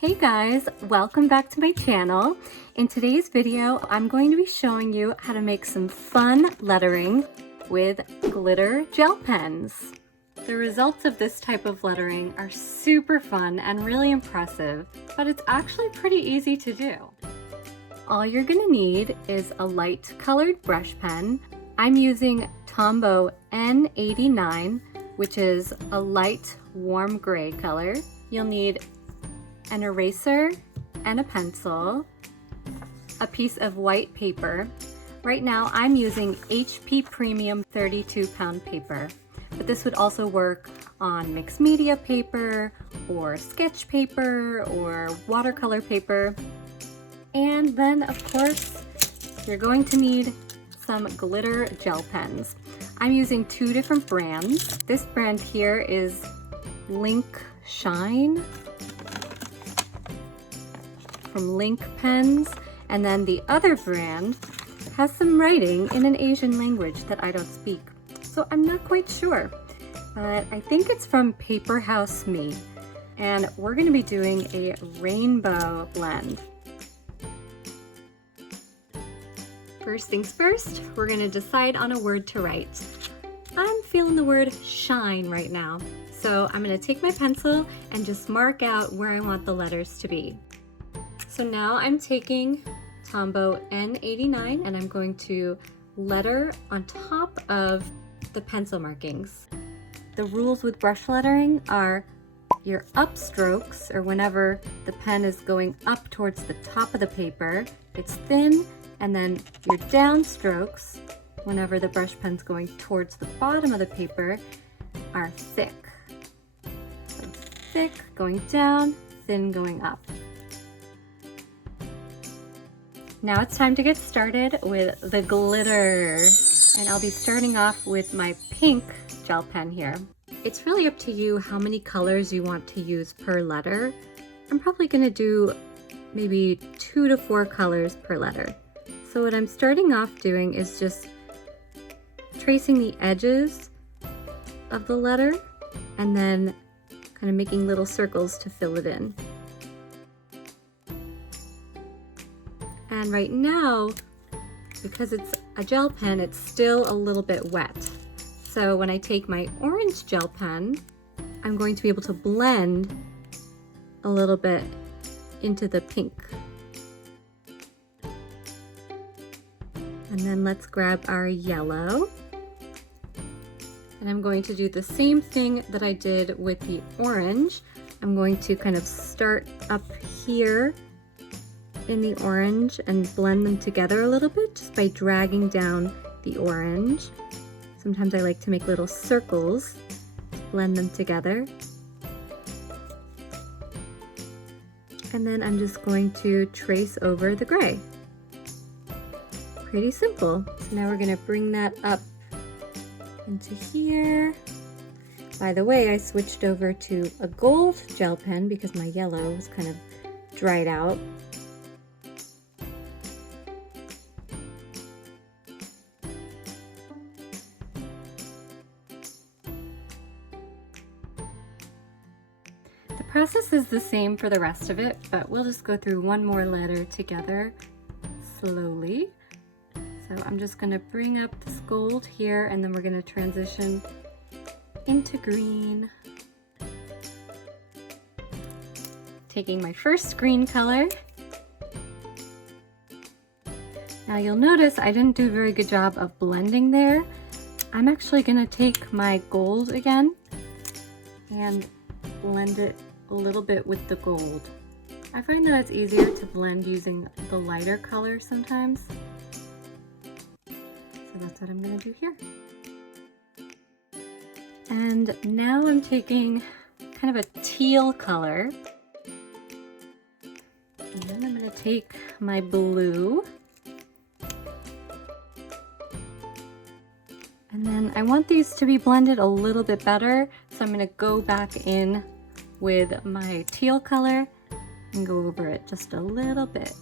Hey guys, welcome back to my channel. In today's video, I'm going to be showing you how to make some fun lettering with glitter gel pens. The results of this type of lettering are super fun and really impressive, but it's actually pretty easy to do. All you're gonna need is a light colored brush pen. I'm using Tombow N89, which is a light warm gray color. You'll need an eraser and a pencil, a piece of white paper. Right now I'm using HP Premium 32 pound paper, but this would also work on mixed media paper or sketch paper or watercolor paper. And then of course, you're going to need some glitter gel pens. I'm using two different brands. This brand here is Link Shine from Link Pens, and then the other brand has some writing in an Asian language that I don't speak, so I'm not quite sure, but I think it's from Paper House Me, and we're going to be doing a rainbow blend. First things first, we're going to decide on a word to write. I'm feeling the word shine right now, so I'm going to take my pencil and just mark out where I want the letters to be. So now I'm taking Tombow N89 and I'm going to letter on top of the pencil markings. The rules with brush lettering are your up strokes, or whenever the pen is going up towards the top of the paper, it's thin, and then your down strokes, whenever the brush pen's going towards the bottom of the paper, are thick. So thick going down, thin going up. Now it's time to get started with the glitter. And I'll be starting off with my pink gel pen here. It's really up to you how many colors you want to use per letter. I'm probably gonna do maybe 2 to 4 colors per letter. So what I'm starting off doing is just tracing the edges of the letter and then kind of making little circles to fill it in. And right now, because it's a gel pen, it's still a little bit wet. So when I take my orange gel pen, I'm going to be able to blend a little bit into the pink. And then let's grab our yellow. And I'm going to do the same thing that I did with the orange. I'm going to kind of start up here in the orange and blend them together a little bit just by dragging down the orange. Sometimes I like to make little circles to blend them together. And then I'm just going to trace over the gray. Pretty simple. So now we're going to bring that up into here. By the way, I switched over to a gold gel pen because my yellow was kind of dried out. The process is the same for the rest of it, but we'll just go through one more letter together slowly. So I'm just going to bring up this gold here, and then we're going to transition into green. Taking my first green color. Now you'll notice I didn't do a very good job of blending there. I'm actually going to take my gold again and blend it a little bit with the gold. I find that it's easier to blend using the lighter color sometimes. So that's what I'm going to do here. And now I'm taking kind of a teal color. And then I'm going to take my blue. And then I want these to be blended a little bit better, so I'm going to go back in with my teal color and go over it just a little bit.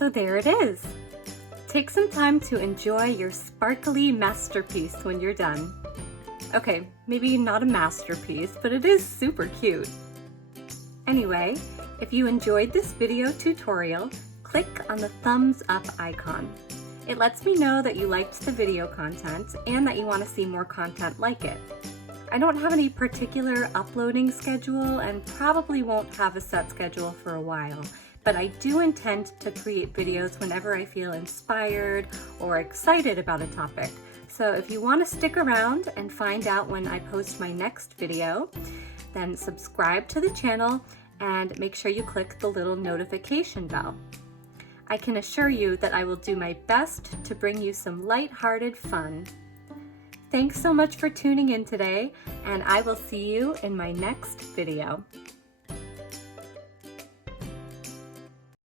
So there it is. Take some time to enjoy your sparkly masterpiece when you're done. Okay, maybe not a masterpiece, but it is super cute. Anyway, if you enjoyed this video tutorial, click on the thumbs up icon. It lets me know that you liked the video content and that you want to see more content like it. I don't have any particular uploading schedule and probably won't have a set schedule for a while, but I do intend to create videos whenever I feel inspired or excited about a topic. So if you want to stick around and find out when I post my next video, then subscribe to the channel and make sure you click the little notification bell. I can assure you that I will do my best to bring you some lighthearted fun. Thanks so much for tuning in today, and I will see you in my next video.